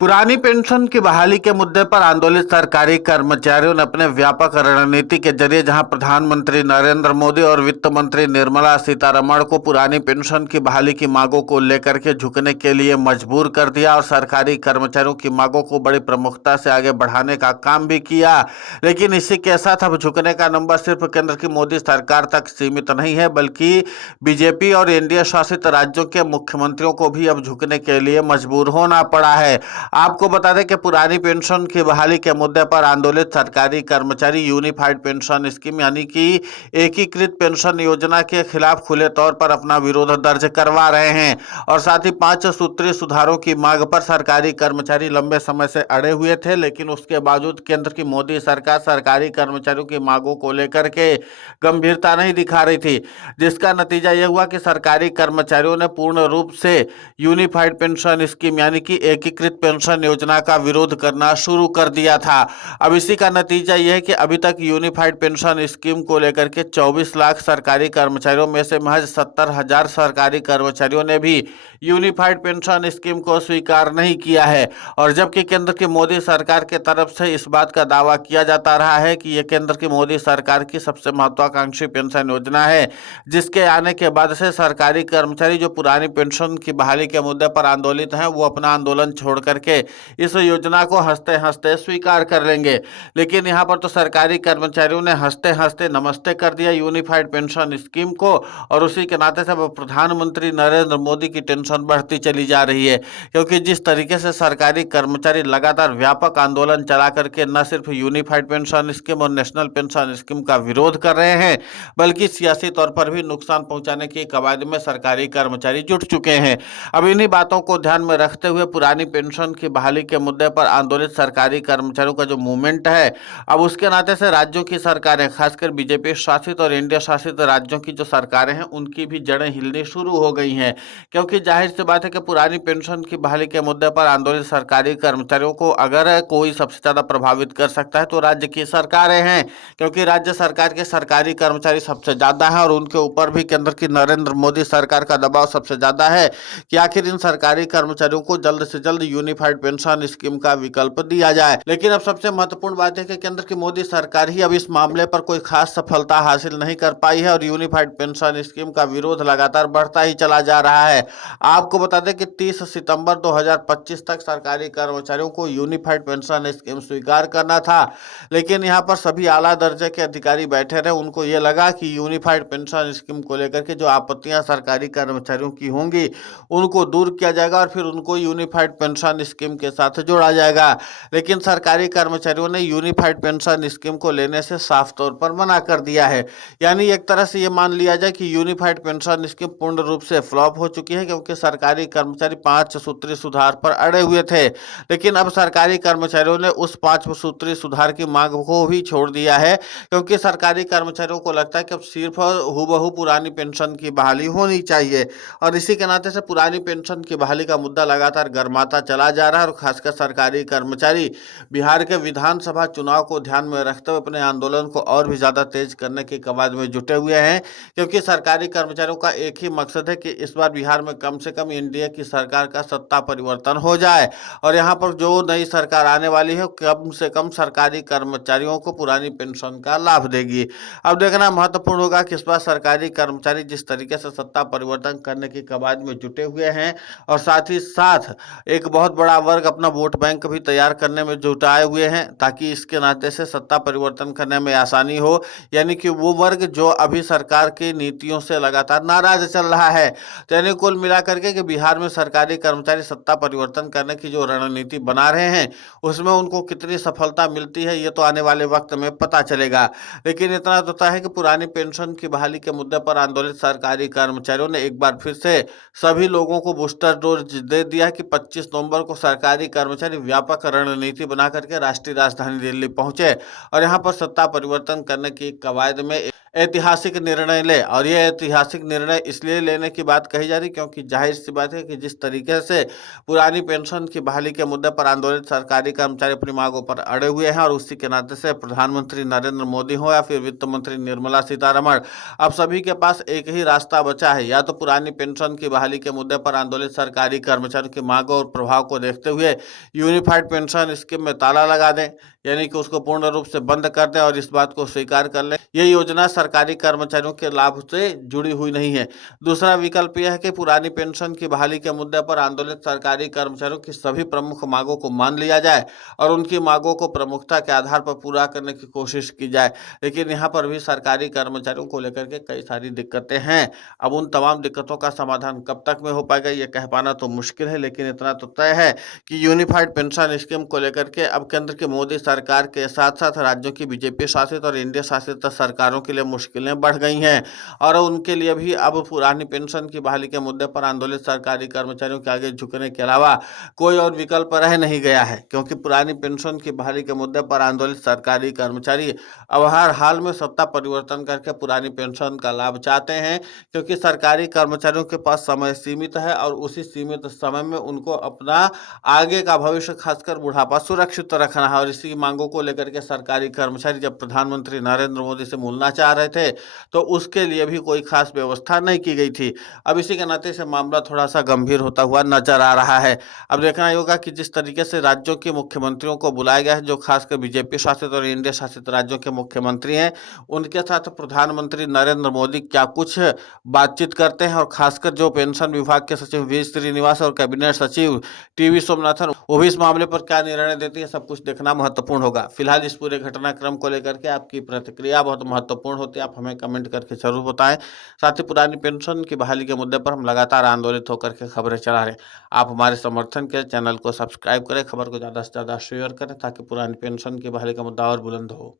पुरानी पेंशन की बहाली के मुद्दे पर आंदोलित सरकारी कर्मचारियों ने अपने व्यापक रणनीति के जरिए जहां प्रधानमंत्री नरेंद्र मोदी और वित्त मंत्री निर्मला सीतारमण को पुरानी पेंशन की बहाली की मांगों को लेकर के झुकने के लिए मजबूर कर दिया और सरकारी कर्मचारियों की मांगों को बड़ी प्रमुखता से आगे बढ़ाने का काम भी किया। लेकिन इसी के साथ अब झुकने का नंबर सिर्फ केंद्र की मोदी सरकार तक सीमित नहीं है, बल्कि बीजेपी और एनडीए शासित राज्यों के मुख्यमंत्रियों को भी अब झुकने के लिए मजबूर होना पड़ा है। आपको बता दें कि पुरानी पेंशन की बहाली के मुद्दे पर आंदोलित सरकारी कर्मचारी यूनिफाइड पेंशन स्कीम यानी कि एकीकृत पेंशन योजना के खिलाफ खुले तौर पर अपना विरोध दर्ज करवा रहे हैं और साथ ही 5 सूत्रीय सुधारों की मांग पर सरकारी कर्मचारी लंबे समय से अड़े हुए थे। लेकिन उसके बावजूद केंद्र की मोदी सरकार सरकारी कर्मचारियों की मांगों को लेकर के गंभीरता नहीं दिखा रही थी, जिसका नतीजा यह हुआ कि सरकारी कर्मचारियों ने पूर्ण रूप से यूनिफाइड पेंशन स्कीम यानी कि एकीकृत पेंशन योजना का विरोध करना शुरू कर दिया था। अब इसी का नतीजा यह है कि अभी तक यूनिफाइड पेंशन स्कीम को लेकर के 24 लाख सरकारी कर्मचारियों में से महज 70,000 सरकारी कर्मचारियों ने भी यूनिफाइड पेंशन स्कीम को स्वीकार नहीं किया है। और जबकि केंद्र की मोदी सरकार के तरफ से इस बात का दावा किया जाता रहा है कि यह केंद्र की मोदी सरकार की सबसे महत्वाकांक्षी पेंशन योजना है, जिसके आने के बाद से सरकारी कर्मचारी जो पुरानी पेंशन की बहाली के मुद्दे पर आंदोलित हैं, वो अपना आंदोलन छोड़ करके इस योजना को हंसते हंसते स्वीकार कर लेंगे। लेकिन यहाँ पर तो सरकारी कर्मचारियों ने हंसते हंसते नमस्ते कर दिया यूनिफाइड पेंशन स्कीम को और उसी के नाते से प्रधानमंत्री नरेंद्र मोदी की टेंशन बढ़ती चली जा रही है, क्योंकि जिस तरीके से सरकारी कर्मचारी लगातार व्यापक आंदोलन चला करके न सिर्फ यूनिफाइड पेंशन स्कीम और नेशनल पेंशन स्कीम का विरोध कर रहे हैं, बल्कि सियासी तौर पर भी नुकसान पहुंचाने की कवायद में सरकारी कर्मचारी जुट चुके हैं। अब इन्हीं बातों को ध्यान में रखते हुए पुरानी पेंशन की बहाली के मुद्दे पर आंदोलित सरकारी कर्मचारियों का जो मूवमेंट है, अब उसके नाते से राज्यों की सरकारें, खासकर बीजेपी शासित और इंडिया शासित राज्यों की जो सरकारें हैं, उनकी भी जड़ें हिलनी शुरू हो गई हैं। क्योंकि जाहिर सी बात है कि पुरानी पेंशन की बहाली के मुद्दे पर आंदोलित सरकारी कर्मचारियों को अगर कोई सबसे ज्यादा प्रभावित कर सकता है तो राज्य की सरकारें हैं, क्योंकि राज्य सरकार के सरकारी कर्मचारी सबसे ज्यादा हैं और उनके ऊपर भी केंद्र की नरेंद्र मोदी सरकार का दबाव सबसे ज्यादा है कि आखिर इन सरकारी कर्मचारियों को जल्द से जल्द यूनिफाइड पेंशन स्कीम का विकल्प दिया जाए। लेकिन अब सबसे महत्वपूर्ण बात है कि केंद्र की मोदी सरकार ही अब इस मामले पर कोई खास सफलता हासिल नहीं कर पाई है और यूनिफाइड पेंशन स्कीम का विरोध लगातार बढ़ता ही चला जा रहा है। आपको बता दें कि 30 सितंबर 2025 तक सरकारी कर्मचारियों को यूनिफाइड पेंशन स्कीम स्वीकार करना था, लेकिन यहाँ पर सभी आला दर्जे के अधिकारी बैठे रहे। उनको ये लगा कि यूनिफाइड पेंशन स्कीम को लेकर के जो आपत्तियां सरकारी कर्मचारियों की होंगी उनको दूर किया जाएगा और फिर उनको यूनिफाइड पेंशन स्कीम के साथ जोड़ा जाएगा। लेकिन सरकारी कर्मचारियों ने यूनिफाइड पेंशन स्कीम को लेने से साफ तौर पर मना कर दिया है। यानी एक तरह से ये मान लिया जाए कि यूनिफाइड पेंशन स्कीम पूर्ण रूप से फ्लॉप हो चुकी है, क्योंकि सरकारी कर्मचारी 5 सूत्रीय सुधार पर अड़े हुए थे। लेकिन अब सरकारी कर्मचारियों ने उस 5 सूत्रीय सुधार की मांग को भी छोड़ दिया है, क्योंकि सरकारी कर्मचारियों को लगता है कि अब सिर्फ हूबहू पुरानी पेंशन की बहाली होनी चाहिए। और इसी के नाते से पुरानी पेंशन की बहाली का मुद्दा लगातार गर्माता चला जा रहा है और खासकर सरकारी कर्मचारी बिहार के विधानसभा चुनाव को ध्यान में रखते हुए अपने आंदोलन को और भी ज्यादा तेज करने की कवायद में जुटे हुए हैं, क्योंकि सरकारी कर्मचारियों का एक ही मकसद है कि इस बार बिहार में कम से कम एनडीए की सरकार का सत्ता परिवर्तन हो जाए और यहाँ पर जो नई सरकार आने वाली है कम से कम सरकारी कर्मचारियों को पुरानी पेंशन का लाभ देगी। अब देखना महत्वपूर्ण होगा कि इस बार सरकारी कर्मचारी जिस तरीके से सत्ता परिवर्तन करने की कवायद में जुटे हुए हैं और साथ ही साथ एक बहुत बड़ा वर्ग अपना वोट बैंक भी तैयार करने में जुटाए हुए हैं, ताकि इसके नाते से सत्ता परिवर्तन करने में आसानी हो। यानी कि वो वर्ग जो अभी सरकार की नीतियों से लगातार नाराज चल रहा है। तो यानी कुल मिलाकर के कि बिहार में सरकारी कर्मचारी सत्ता परिवर्तन करने की जो रणनीति बना रहे हैं उसमें उनको कितनी सफलता मिलती है ये तो आने वाले वक्त में पता चलेगा। लेकिन इतना तो तय है कि पुरानी पेंशन की बहाली के मुद्दे पर आंदोलित सरकारी कर्मचारियों ने एक बार फिर से सभी लोगों को बूस्टर डोज दे दिया कि 25 नवंबर को सरकारी कर्मचारी व्यापक रणनीति बना करके राष्ट्रीय राजधानी दिल्ली पहुंचे और यहां पर सत्ता परिवर्तन करने की कवायद में ऐतिहासिक निर्णय ले। और ये ऐतिहासिक निर्णय इसलिए लेने की बात कही जा रही क्योंकि जाहिर सी बात है कि जिस तरीके से पुरानी पेंशन की बहाली के मुद्दे पर आंदोलित सरकारी कर्मचारी अपनी मांगों पर अड़े हुए हैं, और उसी के नाते से प्रधानमंत्री नरेंद्र मोदी हो या फिर वित्त मंत्री निर्मला सीतारमण, अब सभी के पास एक ही रास्ता बचा है। या तो पुरानी पेंशन की बहाली के मुद्दे पर आंदोलित सरकारी कर्मचारियों की मांगों और प्रभाव को देखते हुए यूनिफाइड पेंशन स्कीम में ताला लगा दें, यानी कि उसको पूर्ण रूप से बंद कर दें और इस बात को स्वीकार कर लें ये योजना सरकारी कर्मचारियों के लाभ से जुड़ी हुई नहीं है। दूसरा विकल्प यह है कि पुरानी पेंशन की बहाली के मुद्दे पर आंदोलित सरकारी कर्मचारियों की सभी प्रमुख मांगों को मान लिया जाए और उनकी मांगों को प्रमुखता के आधार पर पूरा करने की कोशिश की जाए। लेकिन यहाँ पर भी सरकारी कर्मचारियों को लेकर के कई सारी दिक्कतें हैं। अब उन तमाम दिक्कतों का समाधान कब तक में हो पाएगा ये कह पाना तो मुश्किल है, लेकिन इतना तो तय है कि यूनिफाइड पेंशन स्कीम को लेकर के अब केंद्र की मोदी सरकार के साथ साथ राज्यों की बीजेपी शासित और इंडिया शासित सरकारों के लिए मुश्किलें बढ़ गई हैं, और उनके लिए भी अब पुरानी पेंशन की बहाली के मुद्दे पर आंदोलित सरकारी कर्मचारियों के आगे झुकने के अलावा कोई और विकल्प रह नहीं गया है। क्योंकि पुरानी पेंशन की बहाली के मुद्दे पर आंदोलित सरकारी कर्मचारी अब हर हाल में सत्ता परिवर्तन करके पुरानी पेंशन का लाभ चाहते हैं, क्योंकि सरकारी कर्मचारियों के पास समय सीमित है और उसी सीमित समय में उनको अपना आगे का भविष्य खासकर बुढ़ापा सुरक्षित रखना है। और इसी मांगों को लेकर के सरकारी कर्मचारी जब प्रधानमंत्री नरेंद्र मोदी से मिलना चाह रहे थे तो उसके लिए भी कोई खास व्यवस्था नहीं की गई थी। अब इसी के नाते से मामला थोड़ा सा गंभीर होता हुआ नजर आ रहा है। अब देखना होगा कि जिस तरीके से राज्यों के मुख्यमंत्रियों को बुलाया गया है, जो खासकर बीजेपी शासित और इंडिया शासित राज्यों के मुख्यमंत्री हैं, उनके साथ प्रधानमंत्री नरेंद्र मोदी क्या कुछ बातचीत करते हैं, और खासकर जो पेंशन विभाग के सचिव वी श्रीनिवास और कैबिनेट सचिव टीवी सोमनाथन, वो भी इस मामले पर क्या निर्णय देती है, सब कुछ देखना महत्वपूर्ण होगा। फिलहाल इस पूरे घटनाक्रम को लेकर के आपकी प्रतिक्रिया बहुत महत्वपूर्ण होती है, आप हमें कमेंट करके जरूर बताएं। साथ ही पुरानी पेंशन की बहाली के मुद्दे पर हम लगातार आंदोलित होकर के खबरें चला रहे हैं। आप हमारे समर्थन के चैनल को सब्सक्राइब करें, खबर को ज़्यादा से ज़्यादा शेयर करें ताकि पुरानी पेंशन की बहाली का मुद्दा और बुलंद हो।